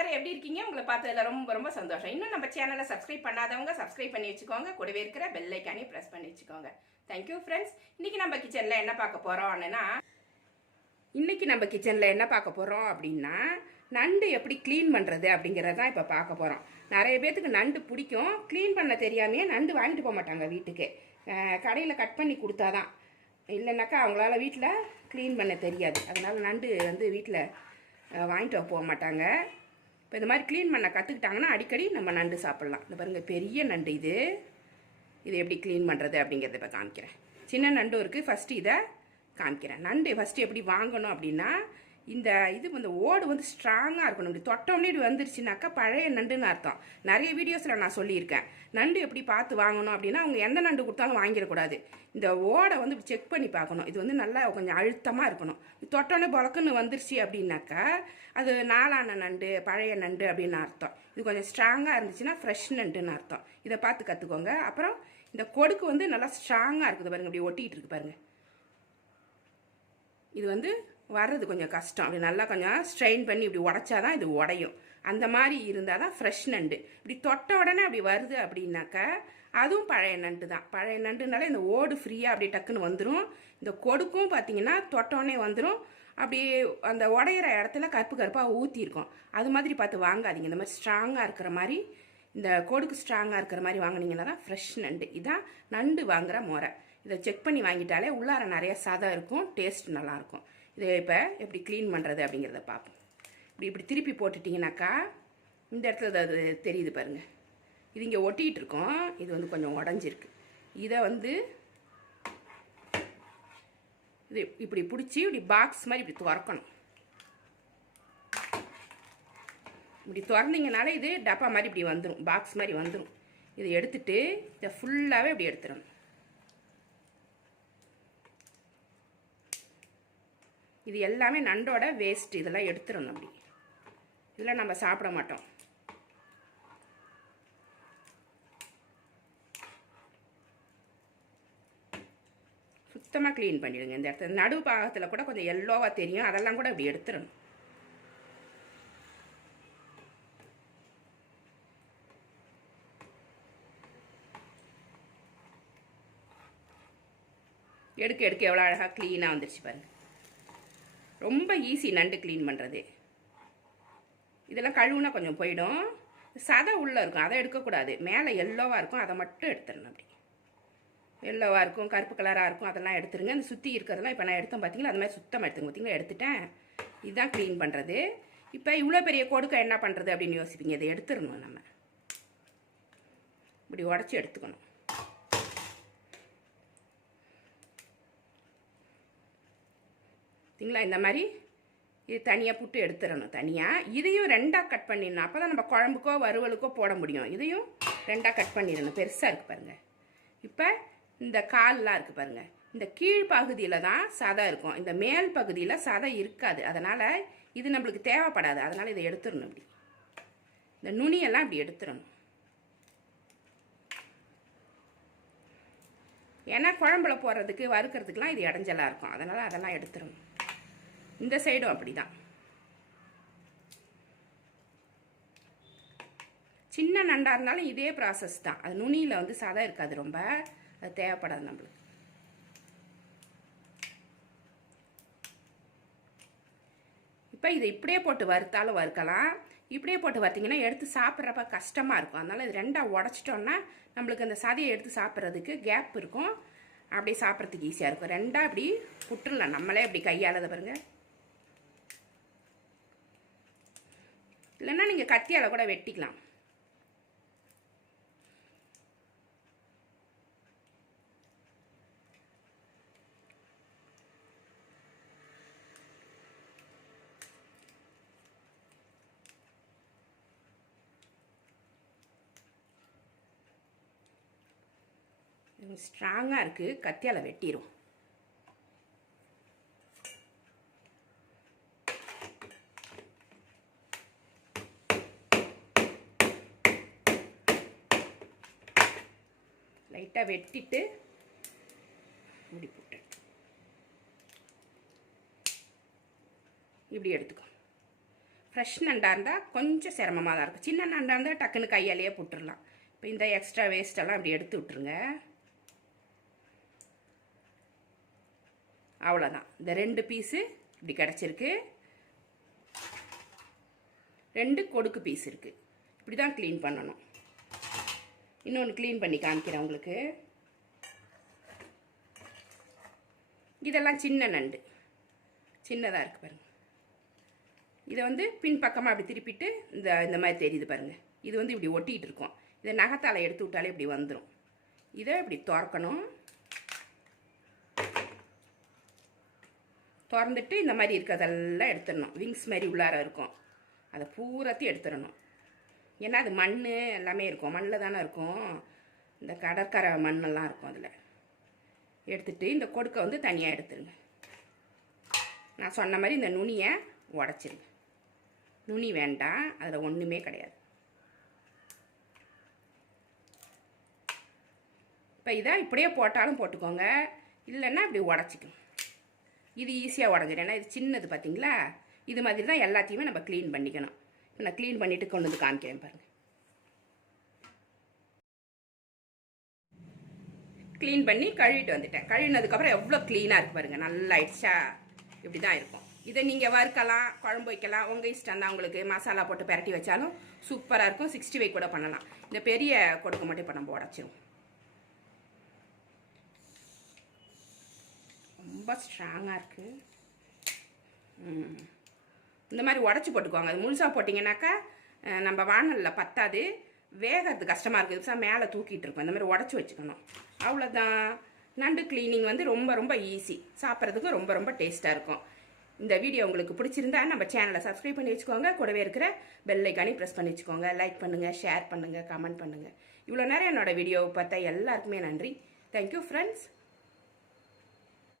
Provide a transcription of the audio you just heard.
எல்லாரும் எப்படி இருக்கீங்க? உங்களை பார்த்ததுல ரொம்ப ரொம்ப சந்தோஷம். இன்னும் நம்ம சேனலை சப்ஸ்கிரைப் பண்ணாதவங்க சப்ஸ்கிரைப் பண்ணி வச்சுக்கோங்க. கூடவே இருக்கிற பெல் ப்ரெஸ் பண்ணி வச்சுக்கோங்க. தேங்க்யூ ஃப்ரெண்ட்ஸ் இன்னைக்கு நம்ம கிச்சனில் என்ன பார்க்க போகிறோம்னா இன்னைக்கு நம்ம கிச்சனில் என்ன பார்க்க போகிறோம் அப்படின்னா நண்டு எப்படி க்ளீன் பண்ணுறது அப்படிங்கிறது தான் இப்போ பார்க்க போகிறோம் நிறைய பேர்த்துக்கு நண்டு பிடிக்கும். க்ளீன் பண்ண தெரியாமையே நண்டு வாங்கிட்டு போக மாட்டாங்க வீட்டுக்கு. கடையில் கட் பண்ணி கொடுத்தாதான். இல்லைனாக்கா அவங்களால வீட்டில் க்ளீன் பண்ண தெரியாது. அதனால் நண்டு வந்து வீட்டில் வாங்கிட்டு போக மாட்டாங்க. இப்போ இந்த மாதிரி க்ளீன் பண்ண கற்றுக்கிட்டாங்கன்னா அடிக்கடி நம்ம நண்டு சாப்பிட்லாம். இந்த பாருங்கள் பெரிய நண்டு இது. இது எப்படி க்ளீன் பண்ணுறது அப்படிங்கிறத இப்போ காமிக்கிறேன். சின்ன நண்டும் இருக்குது ஃபஸ்ட்டு இதை காமிக்கிறேன். நண்டு ஃபஸ்ட்டு எப்படி வாங்கணும் அப்படின்னா இந்த இது வந்து ஓடு வந்து ஸ்ட்ராங்காக இருக்கணும். இப்படி தொட்டோடனே இப்படி வந்துருச்சுனாக்கா பழைய நண்டுன்னு அர்த்தம். நிறைய வீடியோஸில் நான் சொல்லியிருக்கேன். நண்டு எப்படி பார்த்து வாங்கணும் அப்படின்னா அவங்க எந்த நண்டு கொடுத்தாலும் வாங்கிடக்கூடாது. இந்த ஓடை வந்து செக் பண்ணி பார்க்கணும். இது வந்து நல்லா கொஞ்சம் அழுத்தமாக இருக்கணும். தொட்டோன்னே பொலக்குன்னு வந்துருச்சு அப்படின்னாக்கா அது நாளான நண்டு பழைய நண்டு அப்படின்னு அர்த்தம். இது கொஞ்சம் ஸ்ட்ராங்காக இருந்துச்சுன்னா ஃப்ரெஷ் நண்டுன்னு அர்த்தம். இதை பார்த்து கற்றுக்கோங்க அப்புறம் இந்த கொடுக்கு வந்து நல்லா ஸ்ட்ராங்காக இருக்குது பாருங்க. இப்படி ஒட்டிகிட்டு இருக்கு பாருங்கள் இது வந்து வர்றது கொஞ்சம் கஷ்டம். அப்படி நல்லா கொஞ்சம் ஸ்ட்ரெயின் பண்ணி இப்படி உடச்சாதான் இது உடையும். அந்த மாதிரி இருந்தால் தான் ஃப்ரெஷ் நண்டு. இப்படி தொட்ட உடனே அப்படி வருது அப்படின்னாக்கா அதுவும் பழைய நண்டு தான் பழைய நண்டுனால இந்த ஓடு ஃப்ரீயாக அப்படி டக்குன்னு வந்துடும் இந்த கொடுக்கும் பார்த்தீங்கன்னா தொட்டோடனே வந்துடும் அப்படி அந்த உடையிற இடத்துல கருப்பு கருப்பாக ஊற்றிருக்கோம் அது மாதிரி பார்த்து வாங்காதீங்க. இந்த மாதிரி ஸ்ட்ராங்காக இருக்கிற மாதிரி இந்த கொடுக்கு ஸ்ட்ராங்காக இருக்கிற மாதிரி வாங்கினீங்கன்னா தான் ஃப்ரெஷ் நண்டு. இதான் நண்டு வாங்குகிற முறை. இதை செக் பண்ணி வாங்கிட்டாலே உள்ளார நிறைய சதம் இருக்கும் டேஸ்ட் நல்லாயிருக்கும். இதை இப்போ எப்படி க்ளீன் பண்ணுறது அப்படிங்கிறத பார்ப்போம். இப்படி இப்படி திருப்பி போட்டுட்டிங்கனாக்கா இந்த இடத்துல அது தெரியுது பாருங்கள் இது இங்கே ஒட்டிகிட்டு இருக்கோம் இது வந்து கொஞ்சம் உடஞ்சிருக்கு. இதை வந்து இது இப்படி பிடிச்சி இப்படி பாக்ஸ் மாதிரி இப்படி திறக்கணும் இப்படி திறந்தீங்கனால இது டப்பா மாதிரி இப்படி வந்துடும் பாக்ஸ் மாதிரி வந்துடும் இதை எடுத்துட்டு இதை ஃபுல்லாகவே இப்படி எடுத்துடணும். இது எல்லாமே நண்டோட வேஸ்ட் இதெல்லாம் எடுத்துடணும் அப்படி. இதெல்லாம் நம்ம சாப்பிட மாட்டோம். சுத்தமாக க்ளீன் பண்ணிடுங்க இந்த இடத்துல. நடு பாகத்தில் கூட கொஞ்சம் எல்லோவாக தெரியும். அதெல்லாம் கூட இப்படி எடுத்துடணும். எடுக்க எடுக்க எவ்வளோ அழகாக க்ளீனாக வந்துருச்சு பாருங்கள் ரொம்ப ஈஸி நண்டு க்ளீன் பண்ணுறது இதெல்லாம் கழுவுனா கொஞ்சம் போயிடும். சதை உள்ளே இருக்கும் அதை எடுக்கக்கூடாது மேலே எல்லோவாக இருக்கும் அதை மட்டும் எடுத்துடணும் அப்படி. எல்லோவாக இருக்கும் கருப்பு கலராக இருக்கும் அதெல்லாம் எடுத்துருங்க. அந்த சுற்றி இருக்கிறதெல்லாம் இப்போ நான் எடுத்தேன் பார்த்தீங்களா அது மாதிரி சுத்தமாக எடுத்துங்க பார்த்தீங்களா எடுத்துட்டேன். இதுதான் க்ளீன் பண்ணுறது இப்போ இவ்வளோ பெரிய கொடுக்க என்ன பண்ணுறது அப்படின்னு யோசிப்பீங்க. இதை எடுத்துடணும் நம்ம. இப்படி உடச்சி எடுத்துக்கணும். பார்த்தீங்களா? இந்த மாதிரி இது தனியாக புட்டு எடுத்துடணும் தனியாக இதையும் ரெண்டாக கட் பண்ணிடணும். அப்போ தான் நம்ம குழம்புக்கோ வறுவலுக்கோ போட முடியும். இதையும் ரெண்டாக கட் பண்ணிடணும். பெருசாக இருக்குது பாருங்கள் இப்போ இந்த கால்லாம் இருக்குது பாருங்கள் இந்த கீழ் பகுதியில் தான் சதை இருக்கும். இந்த மேல் பகுதியில் சதை இருக்காது. அதனால் இது நம்மளுக்கு தேவைப்படாது. அதனால் இதை எடுத்துடணும் இப்படி. இந்த நுனியெல்லாம் இப்படி எடுத்துடணும். ஏன்னா குழம்புல போடுறதுக்கு வறுக்கிறதுக்கெலாம் இது இடைஞ்சலாக இருக்கும். அதனால் அதெல்லாம் எடுத்துடணும். இந்த சைடும் அப்படி தான் சின்ன நண்டாக இருந்தாலும் இதே ப்ராசஸ் தான். அது நுனியில் வந்து சதை இருக்காது ரொம்ப. அது தேவைப்படாது நம்மளுக்கு. இப்போ இதை இப்படியே போட்டு வறுத்தாலும் வறுக்கலாம். இப்படியே போட்டு வறுத்திங்கன்னா எடுத்து சாப்பிட்றப்ப கஷ்டமாக இருக்கும். அதனால் இது ரெண்டாக உடச்சிட்டோன்னா நம்மளுக்கு அந்த சதையை எடுத்து சாப்பிட்றதுக்கு கேப் இருக்கும். அப்படியே சாப்பிட்றதுக்கு ஈஸியாக இருக்கும். ரெண்டாக இப்படி புட்டுடலாம் நம்மளே அப்படி கையாளதை பாருங்கள் இல்லைன்னா நீங்கள் கத்தியால் கூட வெட்டிக்கலாம். ஸ்ட்ராங்காக இருக்குது கத்தியால் வெட்டிடும் லைட்டாக வெட்டிட்டு முடி போட்டு. இப்படி எடுத்துக்கோ. ஃப்ரெஷ் நண்டாக இருந்தால் கொஞ்சம் சிரமமாக தான் இருக்கும். சின்ன நண்டாக இருந்தால் டக்குன்னு கையாலேயே போட்டுடலாம் இப்போ இந்த எக்ஸ்ட்ரா வேஸ்டெல்லாம் இப்படி எடுத்து விட்ருங்க அவ்வளோதான் இந்த ரெண்டு பீஸு இப்படி கிடச்சிருக்கு. ரெண்டு கொடுக்கு பீஸ் இருக்குது இப்படி தான் க்ளீன் பண்ணணும். இன்னொன்று க்ளீன் பண்ணி காமிக்கிறேன் உங்களுக்கு. இதெல்லாம் சின்ன நண்டு. சின்னதாக இருக்குது பாருங்கள் இதை வந்து பின்பக்கமாக அப்படி திருப்பிட்டு இந்த இந்த மாதிரி தெரியுது பாருங்கள் இது வந்து இப்படி ஒட்டிகிட்டு இருக்கும். இதை நகத்தால் எடுத்து விட்டாலே இப்படி வந்துடும் இதை இப்படி திறக்கணும். திறந்துட்டு இந்த மாதிரி இருக்கிறதெல்லாம் எடுத்துடணும். விங்ஸ் மாதிரி உள்ளார இருக்கும். அதை பூரத்தையும் எடுத்துடணும். ஏன்னா அது மண் எல்லாமே இருக்கும். மண்ணில் தானே இருக்கும். இந்த கடற்கரை மண்ணெல்லாம் இருக்கும் அதில். எடுத்துட்டு இந்த கொடுக்க வந்து தனியாக எடுத்துருங்க. நான் சொன்ன மாதிரி இந்த நுனியை உடச்சிருங்க. நுனி வேண்டாம். அதில் ஒன்றுமே கிடையாது. இப்போ இதான் இப்படியே போட்டாலும் போட்டுக்கோங்க. இல்லைன்னா இப்படி உடச்சிக்கணும் இது ஈஸியாக உடஞ்சிடும் ஏன்னா இது சின்னது பார்த்தீங்களா இது மாதிரி தான் எல்லாத்தையுமே நம்ம க்ளீன் பண்ணிக்கணும். இப்போ நான் க்ளீன் பண்ணிவிட்டு கொண்டு வந்து காமிக்கிறேன் பாருங்கள் க்ளீன் பண்ணி கழுவிட்டு வந்துட்டேன். கழுவினதுக்கப்புறம் எவ்வளோ க்ளீனாக இருக்கு பாருங்கள் நல்லா ஆயிடுச்சா இப்படி தான் இருக்கும். இதை நீங்கள் வறுக்கலாம் குழம்பு வைக்கலாம். உங்கள் இஷ்டம் தான் உங்களுக்கு. மசாலா போட்டு பரட்டி வச்சாலும் சூப்பராக இருக்கும். சிக்ஸ்டி ஃபைவ் கூட பண்ணலாம். இந்த பெரிய கொடுக்க மட்டும் இப்போ நம்ம உடச்சிரும் ரொம்ப ஸ்ட்ராங்காக இருக்குது ம். இந்த மாதிரி உடச்சி போட்டுக்கோங்க அது முழுசாக போட்டிங்கனாக்கா நம்ம வானலில் பத்தாது. வேகிறது கஷ்டமாக இருக்குது சார் மேலே தூக்கிட்டு இருக்கும். இந்த மாதிரி உடச்சி வச்சுக்கணும். அவ்வளோதான் நண்டு க்ளீனிங் வந்து ரொம்ப ரொம்ப ஈஸி சாப்பிட்றதுக்கு ரொம்ப ரொம்ப டேஸ்ட்டாக இருக்கும். இந்த வீடியோ உங்களுக்கு பிடிச்சிருந்தா நம்ம சேனலை சப்ஸ்கிரைப் பண்ணி வச்சுக்கோங்க. கூடவே இருக்கிற பெல்லைக்கானே ப்ரெஸ் பண்ணி வச்சுக்கோங்க. லைக் பண்ணுங்கள் ஷேர் பண்ணுங்கள் கமெண்ட் பண்ணுங்கள் இவ்வளோ நேரம் என்னோட வீடியோவை பார்த்தா எல்லாருக்குமே நன்றி. Thank you friends